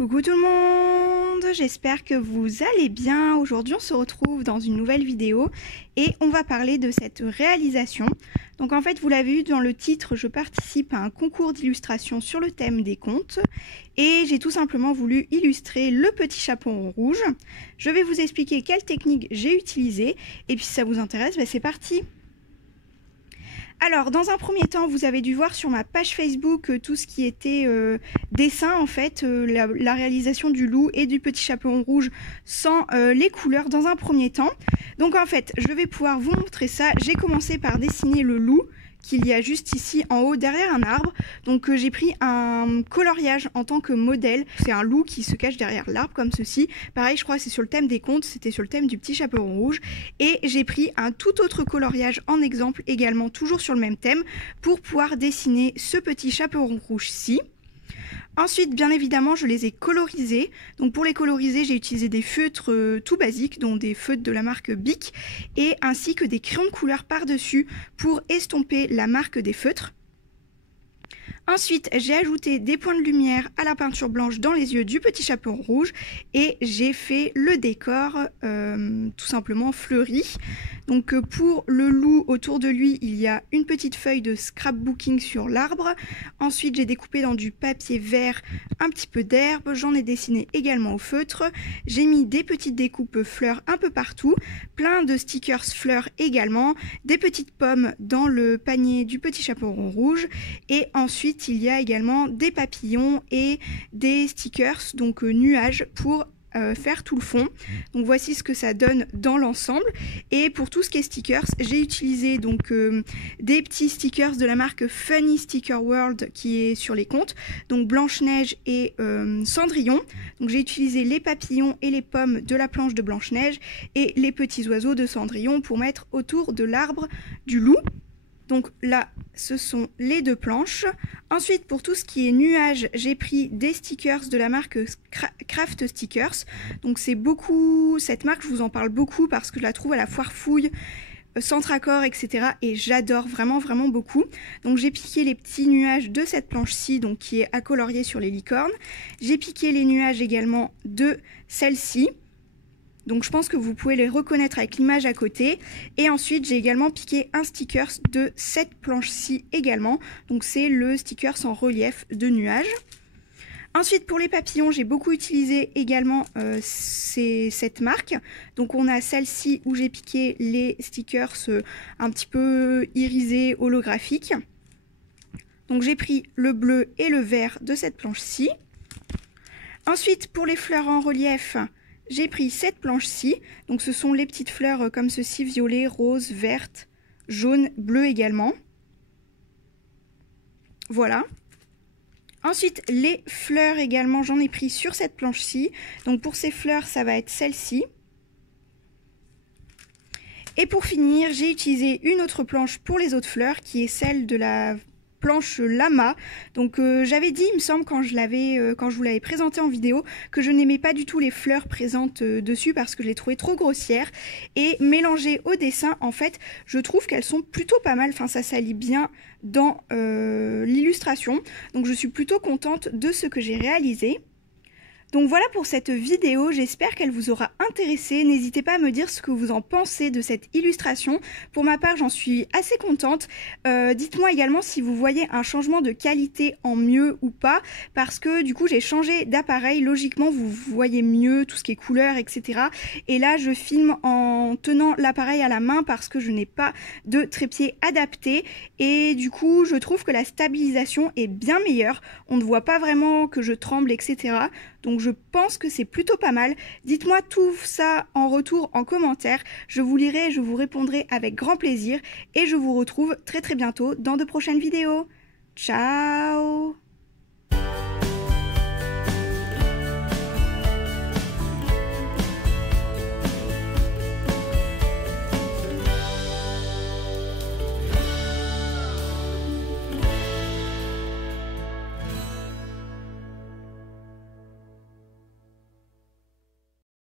Coucou tout le monde, j'espère que vous allez bien. Aujourd'hui on se retrouve dans une nouvelle vidéo et on va parler de cette réalisation. Donc en fait vous l'avez vu dans le titre, je participe à un concours d'illustration sur le thème des contes et j'ai tout simplement voulu illustrer le petit chaperon rouge. Je vais vous expliquer quelle technique j'ai utilisée et puis si ça vous intéresse, c'est parti. Alors, dans un premier temps, vous avez dû voir sur ma page Facebook tout ce qui était dessin, en fait, la réalisation du loup et du petit chaperon rouge sans les couleurs dans un premier temps. Donc, en fait, je vais pouvoir vous montrer ça. J'ai commencé par dessiner le loup qu'il y a juste ici en haut derrière un arbre. Donc j'ai pris un coloriage en tant que modèle. C'est un loup qui se cache derrière l'arbre comme ceci. Pareil, je crois que c'est sur le thème des contes, c'était sur le thème du petit chaperon rouge. Et j'ai pris un tout autre coloriage en exemple également, toujours sur le même thème, pour pouvoir dessiner ce petit chaperon rouge-ci. Ensuite, bien évidemment, je les ai colorisés. Donc pour les coloriser, j'ai utilisé des feutres tout basiques, dont des feutres de la marque Bic, et ainsi que des crayons de couleur par-dessus pour estomper la marque des feutres. Ensuite, j'ai ajouté des points de lumière à la peinture blanche dans les yeux du petit chaperon rouge et j'ai fait le décor tout simplement fleuri. Donc pour le loup, autour de lui, il y a une petite feuille de scrapbooking sur l'arbre. Ensuite, j'ai découpé dans du papier vert un petit peu d'herbe. J'en ai dessiné également au feutre. J'ai mis des petites découpes fleurs un peu partout, plein de stickers fleurs également, des petites pommes dans le panier du petit chaperon rouge et ensuite il y a également des papillons et des stickers, donc nuages pour faire tout le fond. Donc voici ce que ça donne dans l'ensemble. Et pour tout ce qui est stickers, j'ai utilisé donc des petits stickers de la marque Funny Sticker World qui est sur les contes, donc Blanche-Neige et Cendrillon. Donc j'ai utilisé les papillons et les pommes de la planche de Blanche-Neige et les petits oiseaux de Cendrillon pour mettre autour de l'arbre du loup. Donc là, ce sont les deux planches. Ensuite, pour tout ce qui est nuages, j'ai pris des stickers de la marque Craft Stickers. Donc c'est beaucoup, cette marque, je vous en parle beaucoup parce que je la trouve à la foire fouille, Centre-Accord, etc. Et j'adore vraiment, vraiment beaucoup. Donc j'ai piqué les petits nuages de cette planche-ci, donc qui est à colorier sur les licornes. J'ai piqué les nuages également de celle-ci. Donc je pense que vous pouvez les reconnaître avec l'image à côté. Et ensuite j'ai également piqué un sticker de cette planche-ci également. Donc c'est le sticker en relief de nuages. Ensuite pour les papillons j'ai beaucoup utilisé également cette marque. Donc on a celle-ci où j'ai piqué les stickers un petit peu irisés, holographiques. Donc j'ai pris le bleu et le vert de cette planche-ci. Ensuite pour les fleurs en relief, j'ai pris cette planche-ci, donc ce sont les petites fleurs comme ceci, violet, rose, verte, jaune, bleu également. Voilà. Ensuite, les fleurs également, j'en ai pris sur cette planche-ci. Donc pour ces fleurs, ça va être celle-ci. Et pour finir, j'ai utilisé une autre planche pour les autres fleurs, qui est celle de la planche lama. Donc j'avais dit, il me semble, quand je vous l'avais présenté en vidéo, que je n'aimais pas du tout les fleurs présentes dessus parce que je les trouvais trop grossières. Et mélangées au dessin, en fait, je trouve qu'elles sont plutôt pas mal. Enfin, ça s'allie bien dans l'illustration. Donc je suis plutôt contente de ce que j'ai réalisé. Donc voilà pour cette vidéo, j'espère qu'elle vous aura intéressé. N'hésitez pas à me dire ce que vous en pensez de cette illustration. Pour ma part, j'en suis assez contente. Dites-moi également si vous voyez un changement de qualité en mieux ou pas, parce que du coup j'ai changé d'appareil. Logiquement, vous voyez mieux tout ce qui est couleur, etc. Et là, je filme en tenant l'appareil à la main parce que je n'ai pas de trépied adapté. Et du coup, je trouve que la stabilisation est bien meilleure. On ne voit pas vraiment que je tremble, etc. Donc je pense que c'est plutôt pas mal. Dites-moi tout ça en retour en commentaire. Je vous lirai et je vous répondrai avec grand plaisir. Et je vous retrouve très très bientôt dans de prochaines vidéos. Ciao!